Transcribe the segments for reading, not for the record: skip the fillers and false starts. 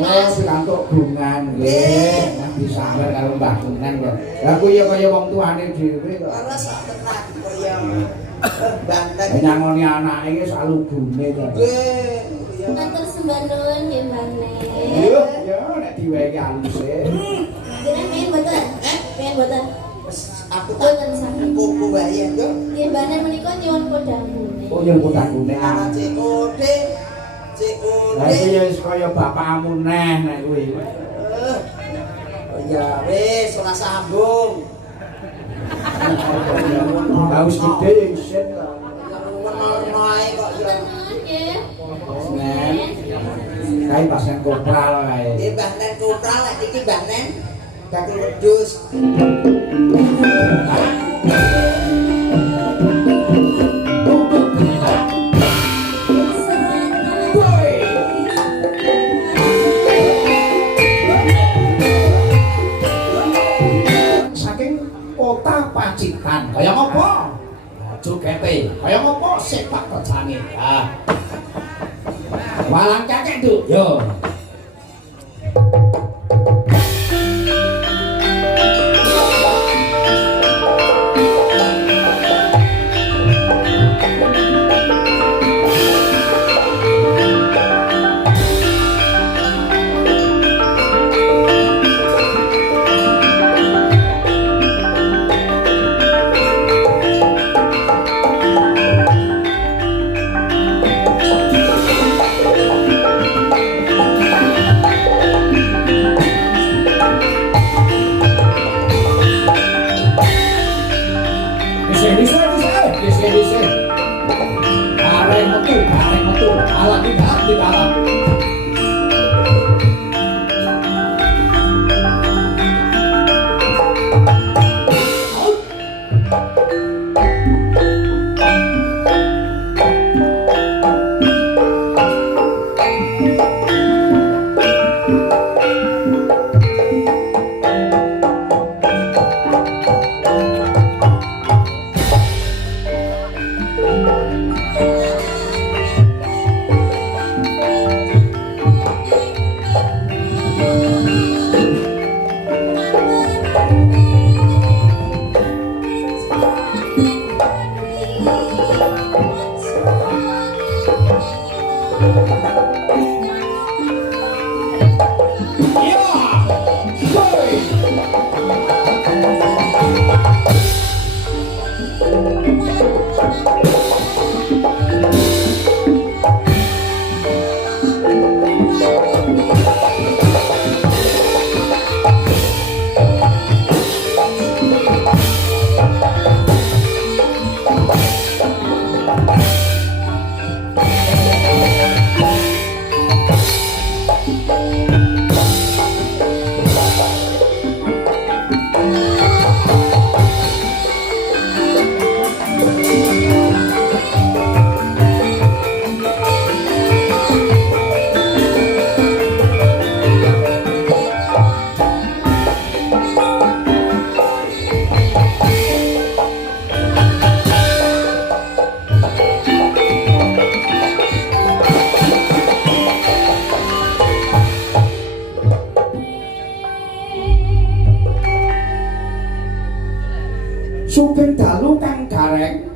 Mas. Pikantuk gungan nggih. Disambar karo Mbah Gungan kok. Lah kuwi ya kaya wong tuane dhewe kok. Ora sak tenan kaya Banten. Nyangoni anake iki sak lugune to. Nggih. Matur sembah nuwun nggih Mbah Nen. Yo, yo nek diwehi aluse. Jenengan pengen mboten? Pengen mboten? Aku tak kuku wae yo. Nggih Mbah Nen menika nyuwun kodamune. Oh, yo kodamune. Ana COD. Lah iki ya wis kaya bapakmu neh nek kuwi. Ya wis ora sambung. Haus gede isin kok. Ngono ae kok yo. Nggih. Nen. Kae pasen kopral kae. Iki Mbah Nen kopral lek iki Mbah Nen dadi wedhus. Saking kota Pacitan kaya ngopo? Jogete kaya ngopo sepak terjane. Ah. Walang kakek Duk. Yo. Sugeng dalu kang gareng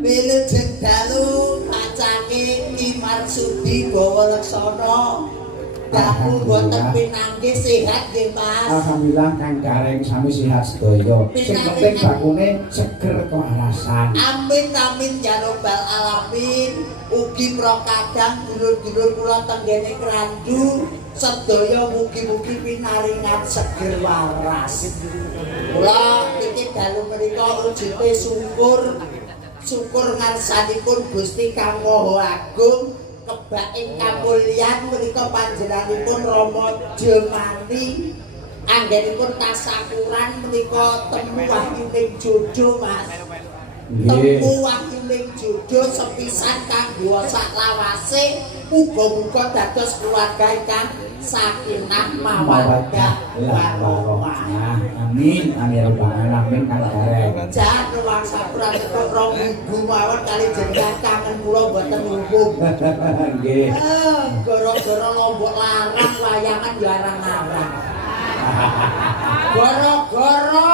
Wilujeng dalu pacange Ki Marsudi Bawa Leksana. Dapur boten pinanggih sehat nggih Mas. Alhamdulillah kang gareng sami sehat sedaya. Sing penting bakune seger kewarasan. Amin amin ya robbal alamin. Ugi prokadang dulur-dulur kula tenggene Krandu sedaya mugi-mugi pinaringan seger waras. Kula iki dalu menika wujude syukur ngarsanipun Gusti Kang Maha Agung kebak ing kamulyan menika panjenenganipun Rama Jemani anggenipun tasakuran menika temu wahyuning jodoh Mas. Temu wahyuning jodoh sepisan kanggo sak lawase Muga-muga dados keluarga ingkang sakinah mawaddah warahmah. Amin. Amin amin kang gareng. Jan ruang sapuran kok rong minggu mawon kali jenengan kangen kula mboten umum. Nggih. Gara-gara lombok larang wayangan ya arang-arang. Gara-gara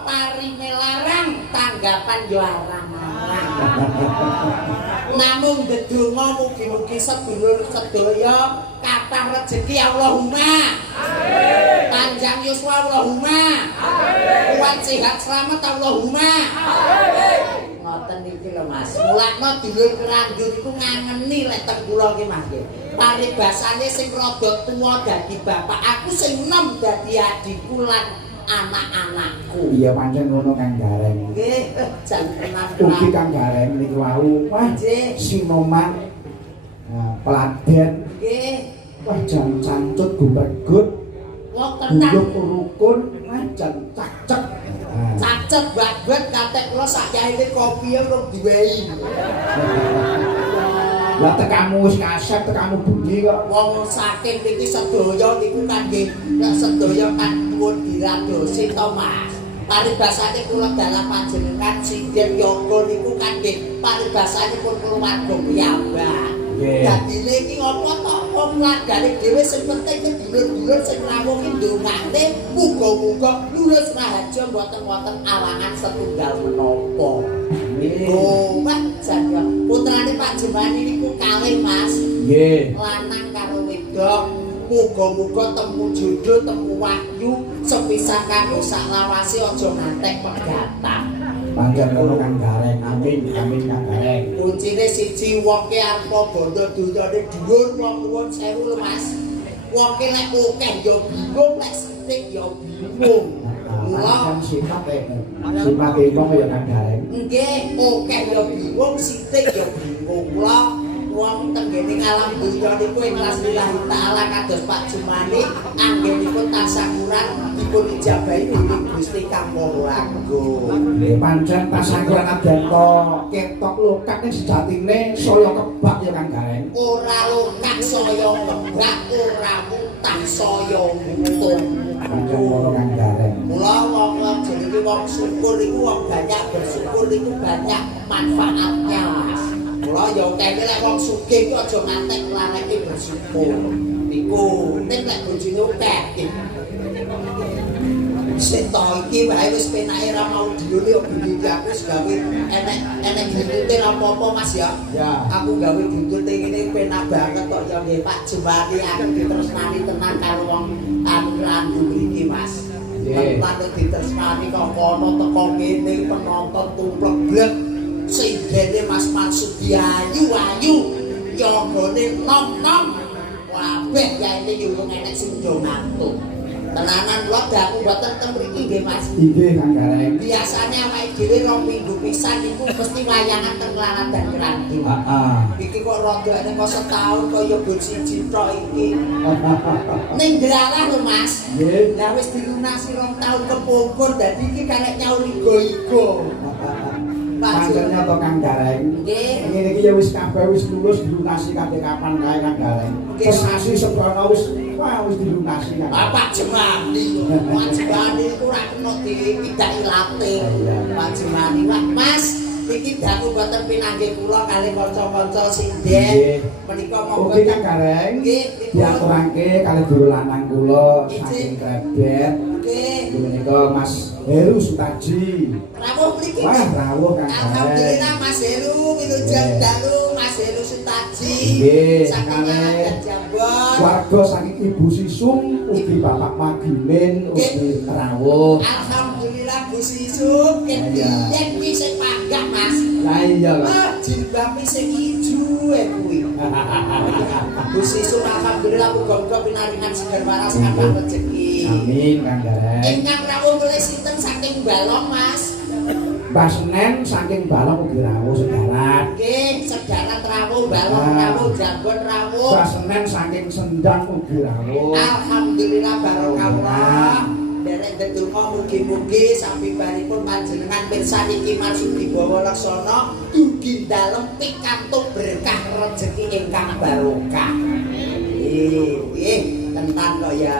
parine larang tanggapan ya arang-arang. Namung ndedonga mugi-mugi sedulur sedaya kathah rejeki Allahumma. Amin. Panjang yuswa Allahumma. Amin. Kuat sehat selamat Allahumma. Amin. Ngoten iki lho Mas. Mulakno dulur kerandun iku ngangeni lek teng kula iki Mas nggih. Paribasane sing rada tuwa dadi bapak, aku sing enom dadi adikku lan anak-anakku. Iya pancen ngono kang gareng. Nggih, jan tenan. Ugi kang gareng niku wau. Wah, Sinoman. Peladen. Nggih. Wah, jan cancut gumbergut. Wonten rukun, wah jan cacek. Cacet banget katek kula sak yaine kopi urung diwehi. Lah tekamu wis kasep, tekamu bunyi kok. Wong saking niki sedaya niku kangge nek sedaya kan pun diradosi to Mas. Paribasane kula dalam panjenengan Sinden Yoga niku kangge paribasane pun keluarga piyambak. Dadi iki apa to keluargane dhewe sing penting ke dulur-dulur sing rawuh ki ndongane muga-muga lurus rahaja mboten wonten awangan setunggal menapa. Oh, Pak Jaya. Putrane Pak Jemani niku kalih Mas. Nggih. Lanang karo wedok. Muga-muga temu jodoh, temu wahyu sepisan kanggo sak lawase aja ngantek pegatah. Panjen ngono kang gareng. Amin, amin kang gareng. Kuncine siji wong ki arepa bondo dunyane dhuwur wong nuwun sewu lho Mas. Wong ki lek akeh ya bingung, lek sithik ya bingung. Lah sifat wong ya kang gareng. Nggih, akeh ya bingung, sithik ya bingung. Kula wong tenggene alam dunya niku ikhlas lillahi taala kados Pak Jumani anggenipun tasakuran dipun ijabahi dening Gusti Kang Maha Agung. Nggih pancen tasakuran adento ketok lokak ning sejatine saya kebak ya kang gareng. Ora lokak saya kebak, ora mutah saya mutung. Pancen ngono kang gareng. Mula wong jenenge wong syukur iku wong banyak bersyukur iku banyak manfaatnya. Mula ya kene lek wong sugih ku aja ngantek lareke bersyukur. Niku nek lek bojone akeh. Seto iki wae wis penake ra mau dione yo bunyi aku wis gawe enek buntute apa-apa Mas ya. Ya. Aku gawe buntute ngene penak banget kok ya nggih Pak Jembati aku ditresnani tenan karo wong randu iki Mas. Nggih. Patut ditresnani kok kono teko kene penonton tumplek sing dene Mas Marsudi ayu yogane nom-nom kabeh yaene yo wong enek sing do ngantuk. Tenanan kula dak aku mboten teng mriki nggih Mas. Nggih kang gareng. Biasane awake dhewe rong minggu pisan niku mesti wayangan teng Klaran dan Grandul. Heeh. Iki kok rada enek kok setahun kaya bol siji tok iki. Ning Delalah lho Mas. Nggih. Lah wis dilunasi 2 tahun kepungkur dadi iki karek nyaur igo-igo. Panjenengan to kang gareng. Nggih. Ngene iki ya wis kabeh wis lulus dilunasi kabeh kapan kae kang gareng. Sesasi seprono wis dilunasi kan. Bapak Jemani. Pak Jemani iku ora kena dipidhaki late. Pak Jemani, Mas, iki daku boten pinanggih kula kalih kanca-kanca sinden. Menika monggo Oke kang gareng. Nggih, diaturake kalih dulur lanang kula saking Krebet. Nggih. Menika Mas Heru Sutaji. Rawuh mriki. Wah, rawuh kang Alhamdulillah Mas Heru wilujeng dalu Mas Heru Sutaji. Nggih, saking Jambon. Warga saking Ibu Sisung, ugi Bapak Magimin, ugi rawuh. Alhamdulillah Bu Sisung, yen ki sing panggah Mas. Lah iya lah. Jilbabe sing ijo kuwi. Bu Sisung alhamdulillah muga-muga pinaringan seger waras kathah rezeki. Amin kang gareng. Ingkang rawuh mulai sinten saking Balong Mas. Mbah Senen saking Balong ugi rawuh sedarat. Nggih, sedarat rawuh, Balong rawuh, Jambon rawuh. Mbah Senen saking Sendang ugi rawuh. Alhamdulillah barokah. derek ndedonga mugi-mugi sabibaripun panjenengan pirsa iki maksud dibawa laksana dugi dalem pikantuk berkah rejeki ingkang barokah. Tenan kok ya.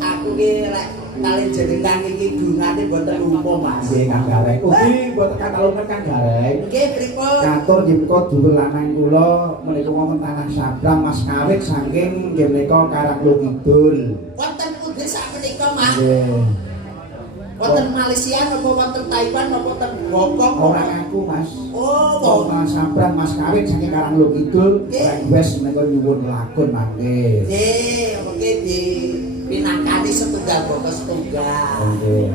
Aku ki lek kali jenengan iki gunane boten umum Mas. Nggih Kang Gareng. Ugi boten katalungan Kang Gareng. Nggih pripun? Katur nggih menika dulur lanang kula menika wonten tanah Sabrang Mas Kawit saking nggih menika Karanglo Kidul. Wonten pundi sakmenika Mas? Nggih. Wonten Malaysia napa wonten Taiwan napa wonten Hongkong? Ora ngaku Mas. Oh, Tanah Sabrang Mas Kawit saking Karanglo Kidul. Wes menika nyuwun lakon mangke. Nggih, mengke di pinangkani setunggal bapak setunggal. Nggih.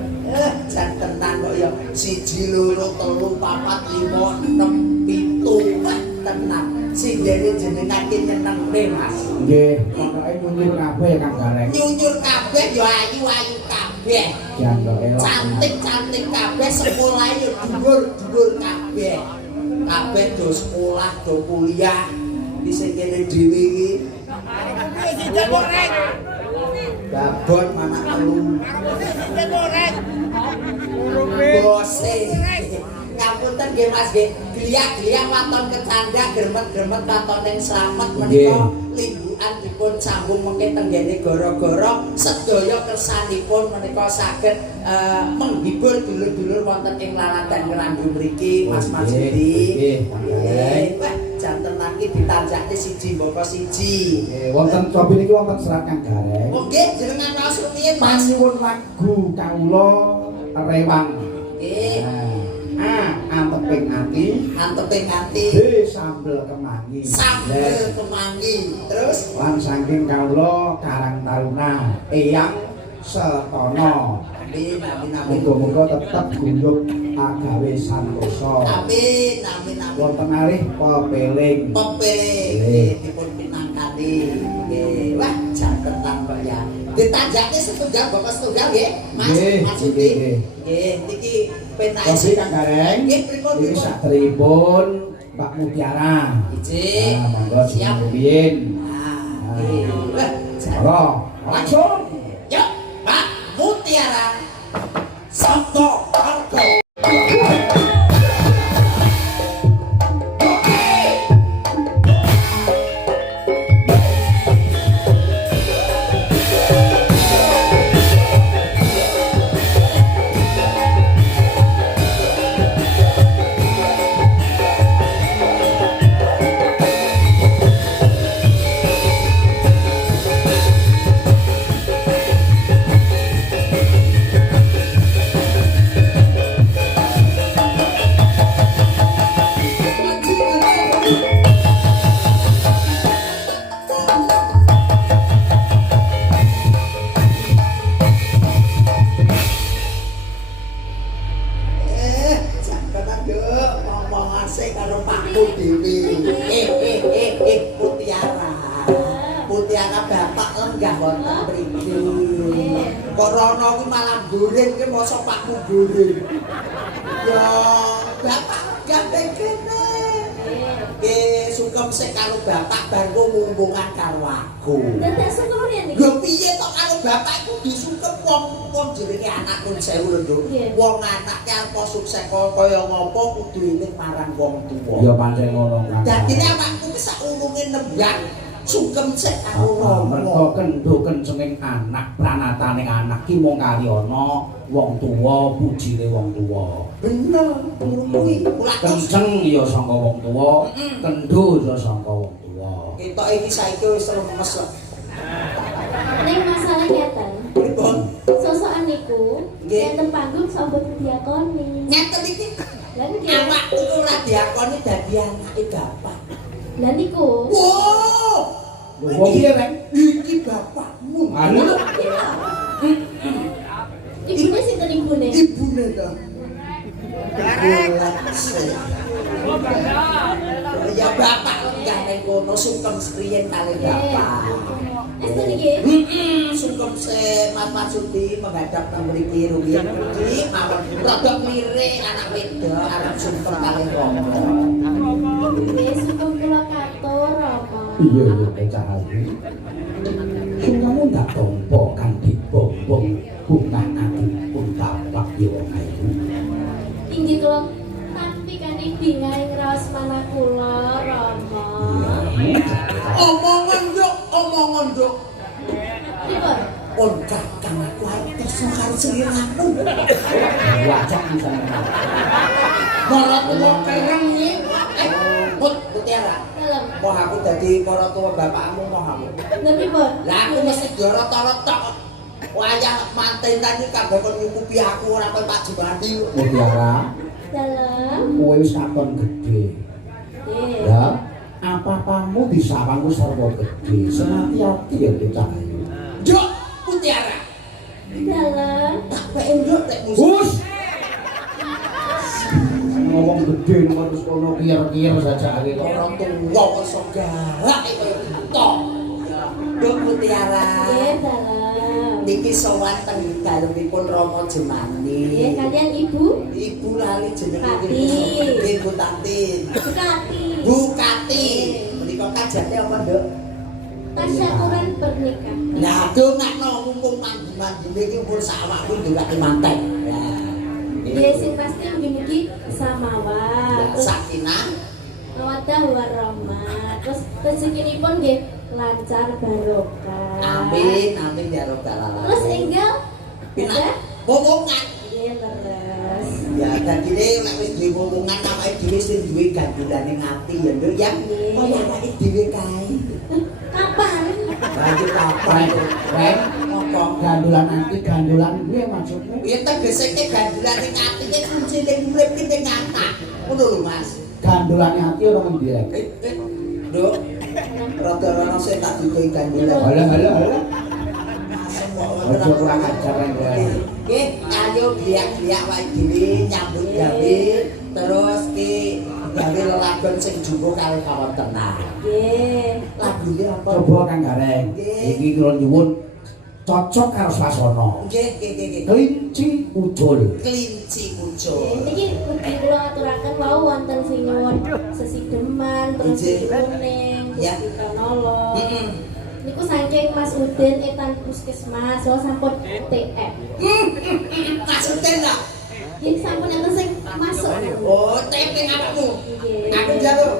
Jan tenan kok ya 1 2 3 4 5 6 7 tenan. Sing dene jenengan ki nyenengne Mas. Nggih, pokoke nyuwun kabeh Kang Gareng. Nyunyur kabeh ya ayu-ayu kabeh. Jantoke Cantik-cantik kabeh sekolahe ya dhuwur-dhuwur kabeh. Kabeh do sekolah, do kuliah. Di sing kene dhewe iki Gabon mana telu. Bose. Ngapunten nggih Mas nggih. Glia-glia waton kecanda gremet-gremet waton ing slamet menika limbukan dipun sambung mengke tenggene gara-gara sedaya kersanipun menika saged menghibur dulur-dulur wonten ing laladan Ngrandu mriki Mas Masudi. Nggih. Wah, janten niki ditanjakne siji mboko siji. Wonten cobi niki wonten serat Kang Gareng. Oh nggih, jenengan raos rumiyin Mas. Nyuwun lagu kawula rewang. Nggih. Anteping ati, Anteping ati. sambel kemangi. Sambel kemangi. Terus Lan saking kawula Karang Taruna Eyang Setono. amin amin amin. Muga-muga tetep guyub agawe santosa. Amin amin amin. Wonten arih pepeling. Pepeling dipun pinangkani. Nggih. Wah, caketan kok ya. Ditanjakne setunggal bapak setunggal nggih, Mas. Nggih, Masudi. nggih. Nggih, niki penake. Kopi Kang Gareng. Nggih, pripun Iki pripun. saderipun Mbak Mutiara. Iji. Monggo Siap. rumiyin. Nggih. Wah, Monggo, langsung. Yuk, Pak Mutiara. Sabto Arto. Jangan yuk ngomong asik karo pakku dhewe. Mutiara. Mutiara bapak lenggah wonten mriki. Kok rono kuwi malah goreng ki mosok pakku goreng. Ya, bapak gandeng kene. Nggih, sungkem sik karo bapak bar ngumbungan karo aku. Dadak sungkem riyen iki. Lho piye tok karo bapak iku disungkep wong jenenge anak kun sewu lho, Nduk. Iya. Wong anake apa sukses kaya ngopo kudu eling marang wong tuwa. Ya pancen ngono Kang. Dadine awakku ki sak ulunge nembang sungkem sik karo Mergo Rama. kendho kencenging anak, pranataning anak ki mung kari ana wong tuwa, pujine wong tuwa. Bener, kuwi kulatos. Kenceng ya saka wong tuwa, kendho ya saka wong tuwa. Ketok iki saiki wis lemes kok. Ning masalah ngeten. Pripun? Sosokan niku Nggih. enten panggung sambut diakoni. Ngeten iki Lah nggih. awakku ora diakoni dadi anake bapak. Lah niku. Wow! Lho wong piye rek? Iki bapakmu. Anu Ibune sinten ibune? Ibune to. Ya bapak lenggah ning kono sungkem riyen kali bapak. Estu niki. Sungkem se Mas Masudi menghadap nang mriki rumiyin mriki mawon rada mlirik anak wedok arep sungkem kali romo. Nggih, sungkem kula katur apa. iya bocah ati. Sing kamu ndak tompo kan dibombong bunga ati Pripun? Pun kakang aku arep kersa karo seliramu. Wajak bisa. Maratuwa kereng iki. Put Mutiara. Dalem. Moh aku dadi maratuwa bapakmu moh aku. Lha pripun? Lah aku mesti diorot-orot tok. Wayah manten tadi kabeh kon nyukupi aku ora koyo Pak Jumadi. Mutiara, Dalem. kowe wis katon gede. Nggih. Ya, apa-apamu disawangku sarwa gede. Sing hati-hati ya Cahayu. Jok Mutiara. Dalem. Tak pek nduk tek musuh. Hus. Ngomong gede terus kono kier-kier saja iki kok. Orang tua kok sok galak koyo gitu. Jok Mutiara. Nggih, dalem. Niki sowan teng dalemipun Rama Jemani. Nggih, kalian Ibu Ibu lali jenenge Tati. Nggih Bu Tati. Bukati. Bu Kati. Menika kajate apa, Nduk? Tasyaturan pernikahan. Lah dongakno mumpung mandi-mandi iki pun sawakku ndongake mantek. Lah. Nggih, sing pasti mugi-mugi samawat. Terus Sakinah. mawaddah warahmah. Terus rezekinipun nggih lancar barokah. Amin, amin ya rabbal alamin. Terus enggal Pinak ada? momongan. Nggih, leres. Ya dadine nek wis duwe momongan awake dhewe sing duwe gandulane ngati ya Nduk ya. Nggih. Kaya awake dhewe kae. Kapan? Lagi kapan Rek, tuh? rek, Apa? gandulan nanti gandulan piye maksudmu? Ya tegese ke gandulane ngati iki kunci ning urip ki ning ngatak. Ngono lho Mas. Gandulane ati ora ngendi rek? Nduk. Rada-rada sing tak duduhi gandulan. Halo. Masem kok Ojo kurang ajar rek. Nggih, ayo gliak-gliak wae dhewe nyambut gawe terus ki gawe lelagon sing jumbo karo kawontenan. Nggih. Lagune apa? Coba Kang Gareng. Iki kula nyuwun cocok karo swasana. Nggih. Kelinci ucul. Kelinci muncul. Niki mugi kula aturaken wau wonten sing nyuwun sesideman, terus Nggih. kuning, Ya. terus kanolong. Heeh. Niku saking Mas Udin etan puskesmas, so sampun TF. Maksudnya enggak? Nggih sampun enten sing masuk. Oh, tempe ngapamu? Nggih. Aku njaluk.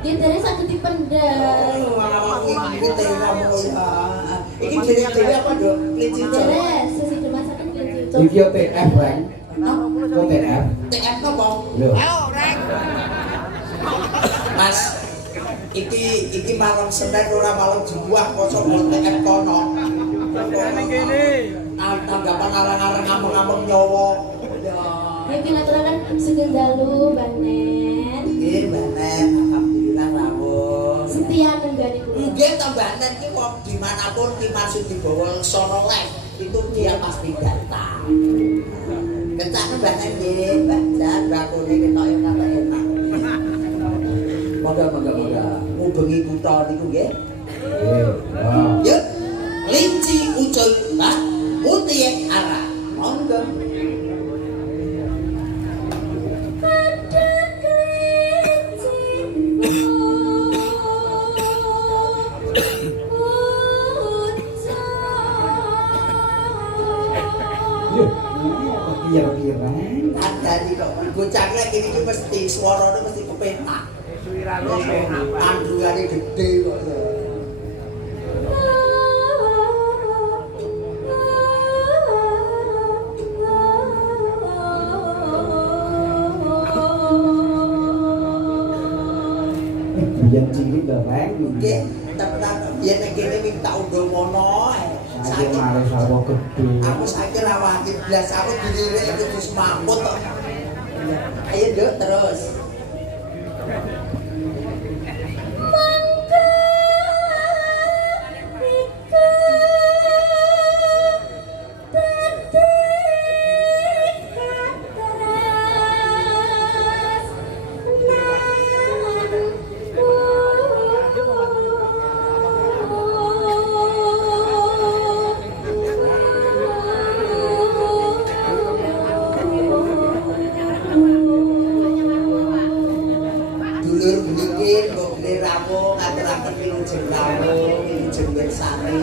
Nggih dene saged dipendhet. Oh, awak iki teramu ya. Iki dhewe apa, Dok? Kelinci muncul. Deres sesideman saking kelinci ucul. Iki yo TF rek. Kok TF? TF napa? Lho. Mas, iki malam Senin ora malam Jumat kosong TF kono. Tanggapan arang-arang ngomong-ngomong nyawa. Ya. Nggih kula aturaken sugeng dalu banen. Nggih, Banen, alhamdulillah rawuh. Setia nenggani kula. Nggih, to Banen ki wong dimanapun ki maksud dibawa sono lek itu dia pasti datang. Kencane Banen nggih, Banen bakune ketok enak. Moga. Ngubengi kutha niku nggih. Nggih. Yuk, kelinci ucul Mbak Mutie arah. Monggo. Pada kelinci Yo, kira-kira. Andani kok bocah lek iki mesti swarane mesti kepenak. Kandungane gede kok. Biyen cilik lho rek. Nggih, tenan biyen nek kene minta undang mono ae. Saiki mari sarwa gede. Aku saiki ra wani blas aku dilirik itu wis mamput kok. Ayo Nduk terus. Dulur belikin, mbok beli rawuh, ngaturaken wilujeng rawuh, wilujeng bersani.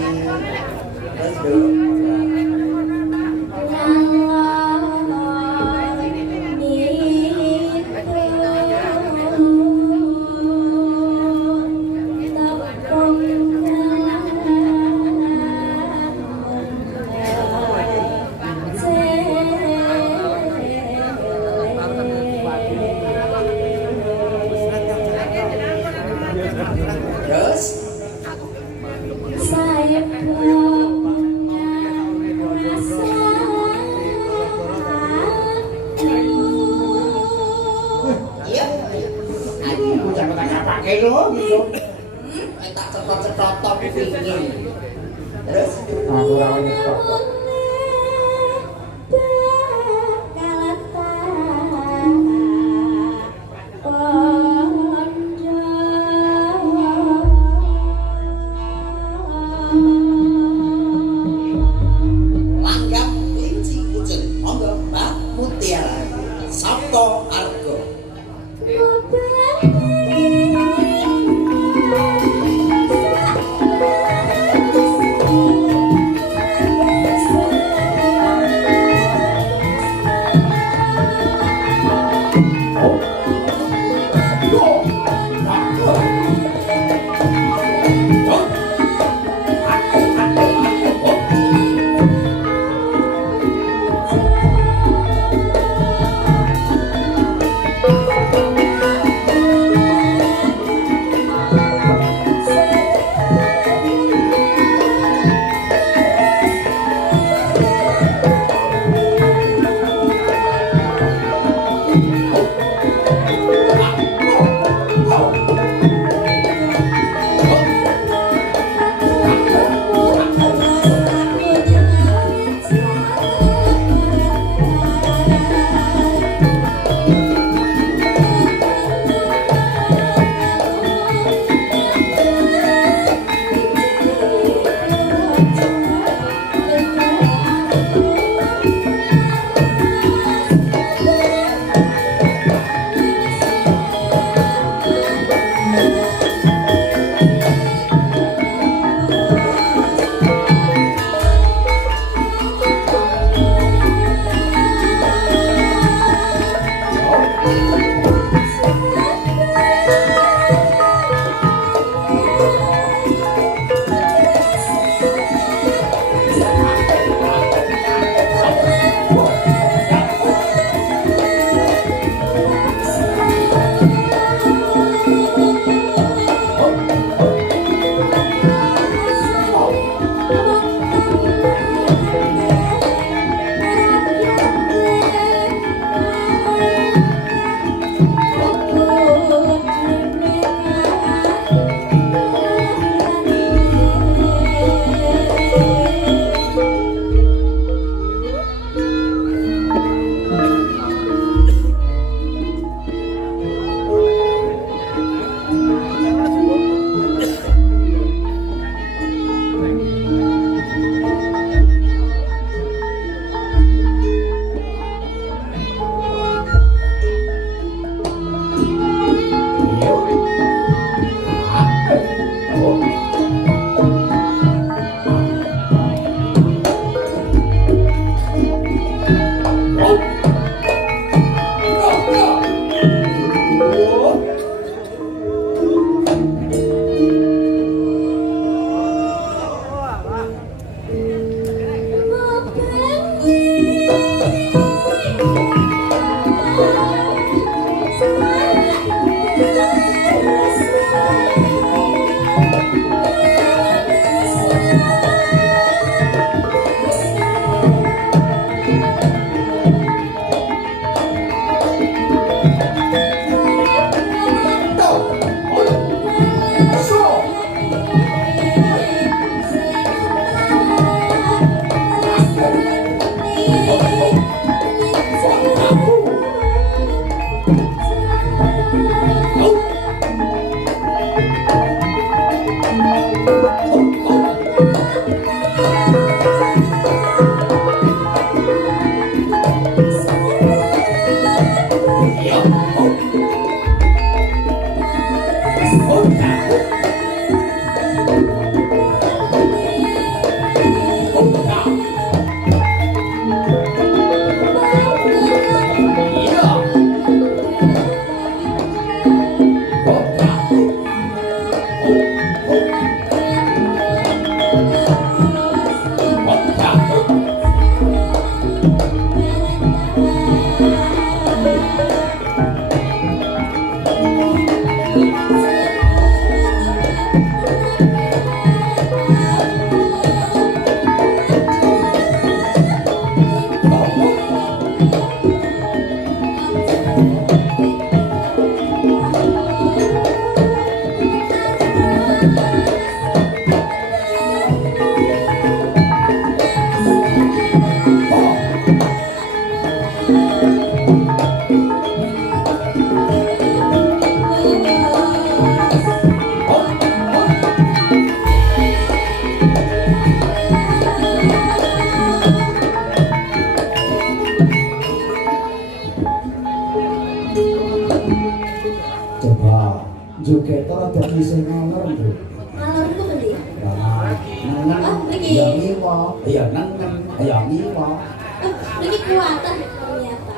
Terus Nduk. Iya. Aku jangan tak pakai lo gitu. Tak cetot-cetot top ini. Terus Aku rawat nyetop kok. langgam kelinci kucing. Monggo, Mbak Mutiara. Sabto Argo. Thank dadi sing ngalor lho. Ngalor iku ngendi? Nengen. Oh, mriki. Ya ngiwa. Ya nengen. Ya ngiwa. Mriki kuatan ternyata.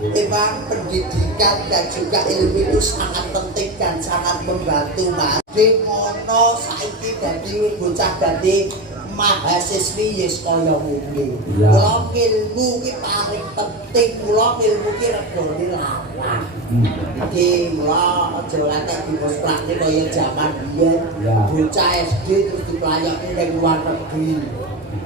Memang pendidikan dan juga ilmu itu sangat penting dan sangat membantu mas. Di mono saiki dadi bocah dadi mahasiswi yes kaya ngene. Mula ilmu ki paling penting, mula ilmu ki regane larang. Iki mula aja latek dimusprakne kaya jaman biyen. Bocah SD terus diplayokne ning luar negeri.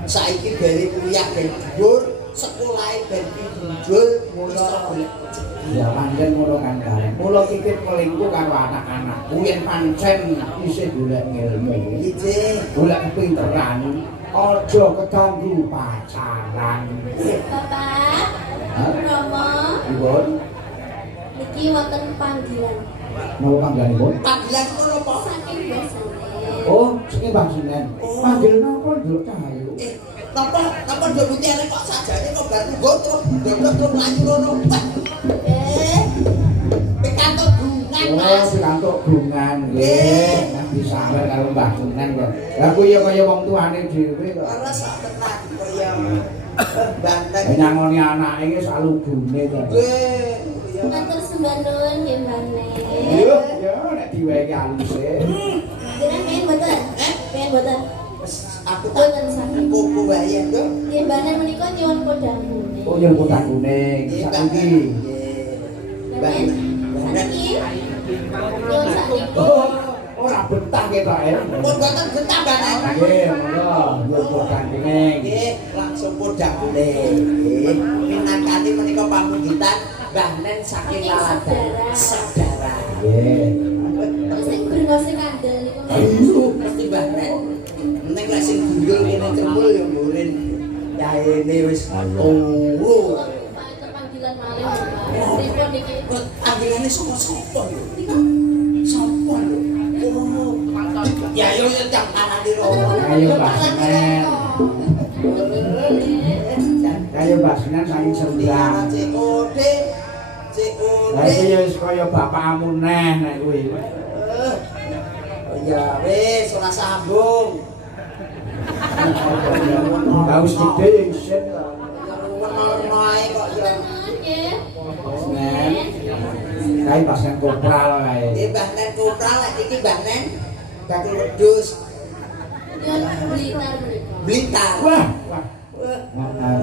Saiki dari kuliah ben dhuwur, sekolahe ben pinjul, iso golek rezeki. Ya pancen ngono kan Kang. Mula titip pelingku karo anak-anak. Yen pancen isih golek ilmu. Iki Golek kepinteran, aja keganggu pacaran. Bapak, Romo, Ibun, niki wonten panggilan. mau panggilanipun? panggilan ngono apa? Saking biasane. Oh, sing Bang Sinen. Panggil napa nduk kayu? Napa nduk mutiare kok sajane kok baru gotrok, ndok mlayu ngono. Pikantuk bungan, Oh, Mas. pikantuk bungan nggih. Nang disamber karo Mbah Sinen kok. Lah kuwi ya kaya wong tuane dhewe kok. Ora sak tenan kaya Banten. Nyangoni anake iki sak lugune kok. Nggih. Matur sembah nuwun nggih Mbane. Yo, yo nek diwehi aluse. Jenengan pengen mboten? Pengen mboten? Aku tak Mboten saking. kuku wae to. Nggih Mbane menika nyuwun kodang kuning. Oh, yang kotak kuning saiki. Banten. Saniki. Nyuwun saniki. Oh, ora betah ketok ya. Pun boten betah Banen. Nggih, ngono. Yo kotak kuning. Nggih, langsung podang kuning. Nggih. Minangkani menika pamundutan Mbah Nen saking Laladan. Saudara. Nggih. Sing brengose kandel niku. Ayo, mesti Mbah Nen. Ning lek sing gundul kene cemul ya murin. Yaene wis turu. Panggilan malih Bapak. Pripun niki? Panggilane sapa yo? Sapa lho? Oh. Ya yo jam tanane romo. Ayo Mbak Senen. Kayak Mbak Senen saking Sembilan. Cikode. Lah iki ya wis kaya bapakmu neh nek kuwi. Ya wis ora sambung. Haus gede isin kok. Ngono ae kok ya. Nggih. Senen. Kae pasen kopral kae. Iki Mbah Nen kopral lek iki Mbah Nen bakul wedhus Nyuwun Blitar menika. Blitar. Wah, wah.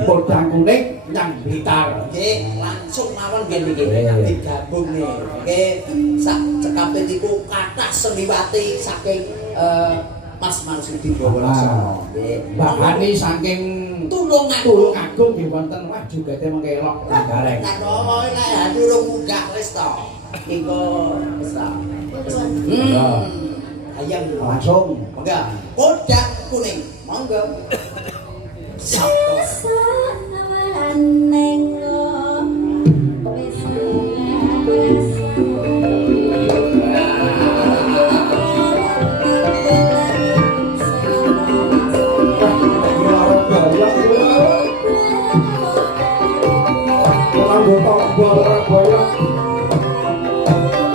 Podang kuning nyang Blitar. Nggih, langsung mawon nggih niki digabung nih. Nggih, sak cekape niku kathah seniwati saking Mas Marsudi Bawalaksana. Nggih. Mbak Hani saking Tulung Tulung Agung nggih wonten wah jugete mengkelok gareng. Lah nomo nek ati urung munggah wis to. Engko wis to. Ayam Langsung. monggo. Podang kuning. Monggo. Sapa?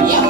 Ya.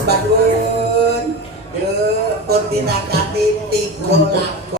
sembah nuwun. Pun tinakati 3 lagu